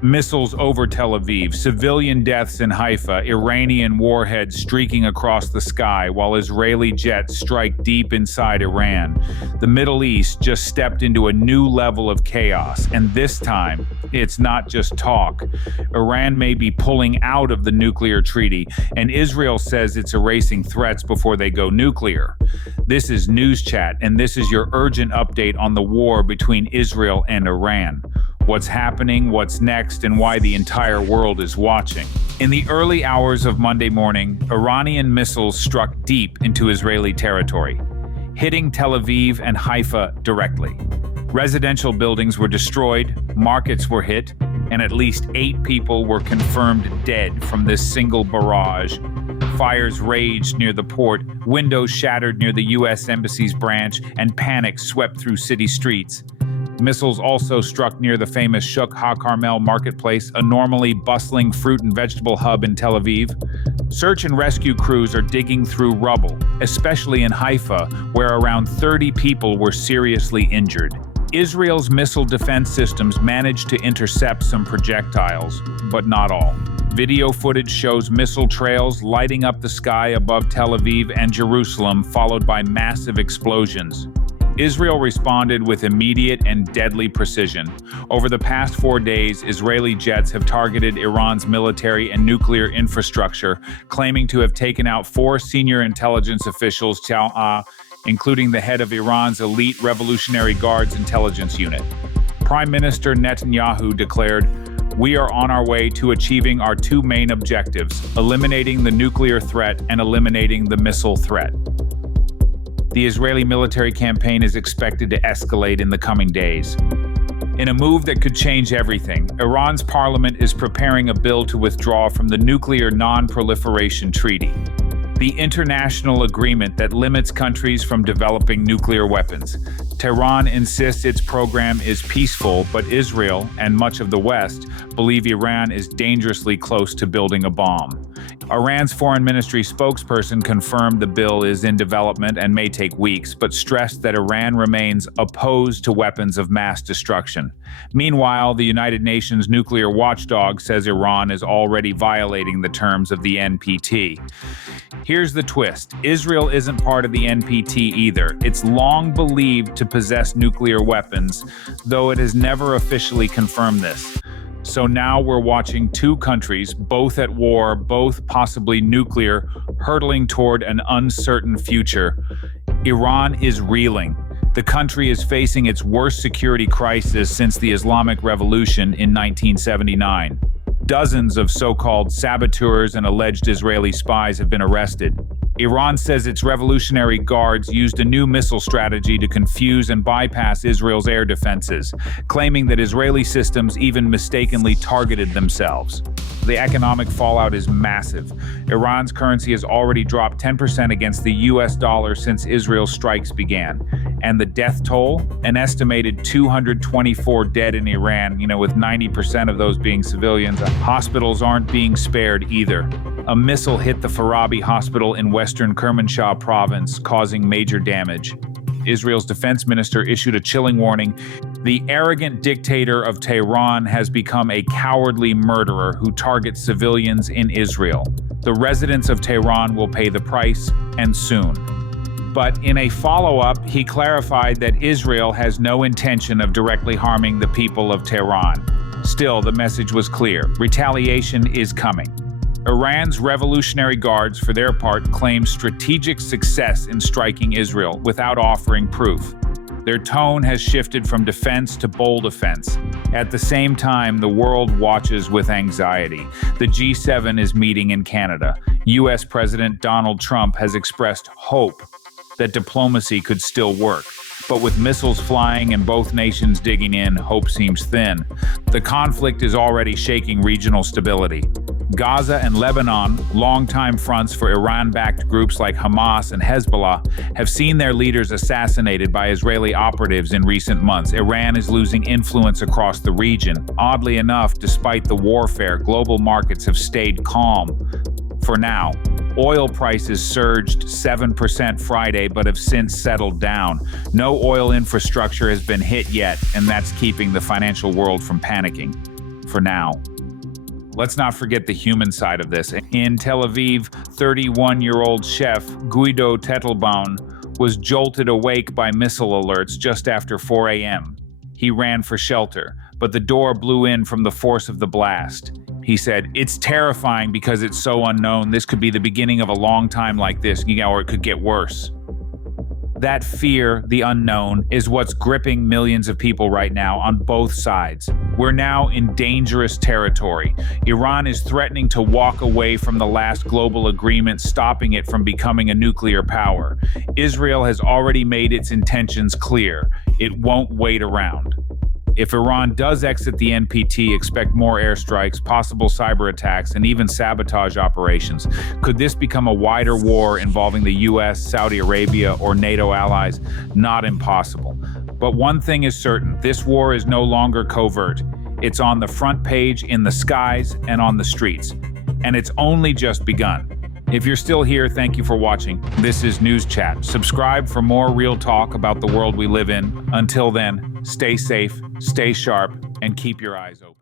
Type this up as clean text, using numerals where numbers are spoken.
Missiles over Tel Aviv, civilian deaths in Haifa, Iranian warheads streaking across the sky while Israeli jets strike deep inside Iran. The Middle East just stepped into a new level of chaos, and this time, it's not just talk. Iran may be pulling out of the nuclear treaty, and Israel says it's erasing threats before they go nuclear. This is News Chat, and this is your urgent update on the war between Israel and Iran. What's happening, what's next, and why the entire world is watching. In the early hours of Monday morning, Iranian missiles struck deep into Israeli territory, hitting Tel Aviv and Haifa directly. Residential buildings were destroyed, markets were hit, and at least 8 people were confirmed dead from this single barrage. Fires raged near the port, windows shattered near the U.S. Embassy's branch, and panic swept through city streets. Missiles also struck near the famous Shuk HaCarmel marketplace, a normally bustling fruit and vegetable hub in Tel Aviv. Search and rescue crews are digging through rubble, especially in Haifa, where around 30 people were seriously injured. Israel's missile defense systems managed to intercept some projectiles, but not all. Video footage shows missile trails lighting up the sky above Tel Aviv and Jerusalem, followed by massive explosions. Israel responded with immediate and deadly precision. Over the past 4 days, Israeli jets have targeted Iran's military and nuclear infrastructure, claiming to have taken out 4 senior intelligence officials, including the head of Iran's elite Revolutionary Guard's intelligence unit. Prime Minister Netanyahu declared, "We are on our way to achieving our 2 main objectives, eliminating the nuclear threat and eliminating the missile threat." The Israeli military campaign is expected to escalate in the coming days. In a move that could change everything, Iran's parliament is preparing a bill to withdraw from the Nuclear Non-Proliferation Treaty, the international agreement that limits countries from developing nuclear weapons. Tehran insists its program is peaceful, but Israel and much of the West believe Iran is dangerously close to building a bomb. Iran's foreign ministry spokesperson confirmed the bill is in development and may take weeks, but stressed that Iran remains opposed to weapons of mass destruction. Meanwhile, the United Nations nuclear watchdog says Iran is already violating the terms of the NPT. Here's the twist. Israel isn't part of the NPT either. It's long believed to possess nuclear weapons, though it has never officially confirmed this. So now we're watching 2 countries, both at war, both possibly nuclear, hurtling toward an uncertain future. Iran is reeling. The country is facing its worst security crisis since the Islamic Revolution in 1979. Dozens of so-called saboteurs and alleged Israeli spies have been arrested. Iran says its Revolutionary Guards used a new missile strategy to confuse and bypass Israel's air defenses, claiming that Israeli systems even mistakenly targeted themselves. The economic fallout is massive. Iran's currency has already dropped 10% against the US dollar since Israel's strikes began. And the death toll? An estimated 224 dead in Iran, with 90% of those being civilians. Hospitals aren't being spared either. A missile hit the Farabi hospital in western Kermanshah province, causing major damage. Israel's defense minister issued a chilling warning. The arrogant dictator of Tehran has become a cowardly murderer who targets civilians in Israel. The residents of Tehran will pay the price, and soon. But in a follow-up, he clarified that Israel has no intention of directly harming the people of Tehran. Still, the message was clear. Retaliation is coming. Iran's Revolutionary Guards, for their part, claim strategic success in striking Israel without offering proof. Their tone has shifted from defense to bold offense. At the same time, the world watches with anxiety. The G7 is meeting in Canada. U.S. President Donald Trump has expressed hope that diplomacy could still work. But with missiles flying and both nations digging in, hope seems thin. The conflict is already shaking regional stability. Gaza and Lebanon, longtime fronts for Iran-backed groups like Hamas and Hezbollah, have seen their leaders assassinated by Israeli operatives in recent months. Iran is losing influence across the region. Oddly enough, despite the warfare, global markets have stayed calm. For now, oil prices surged 7% Friday but have since settled down. No oil infrastructure has been hit yet, and that's keeping the financial world from panicking. for now. Let's not forget the human side of this. In Tel Aviv, 31-year-old chef Guido Tettelbaum was jolted awake by missile alerts just after 4 a.m. He ran for shelter, but the door blew in from the force of the blast. He said, "It's terrifying because it's so unknown. This could be the beginning of a long time like this, or it could get worse." That fear, the unknown, is what's gripping millions of people right now on both sides. We're now in dangerous territory. Iran is threatening to walk away from the last global agreement, stopping it from becoming a nuclear power. Israel has already made its intentions clear. It won't wait around. If Iran does exit the NPT, expect more airstrikes, possible cyber attacks, and even sabotage operations. Could this become a wider war involving the US, Saudi Arabia, or NATO allies? Not impossible. But one thing is certain, this war is no longer covert. It's on the front page, in the skies, and on the streets. And it's only just begun. If you're still here, thank you for watching. This is News Chat. Subscribe for more real talk about the world we live in. Until then, stay safe, stay sharp, and keep your eyes open.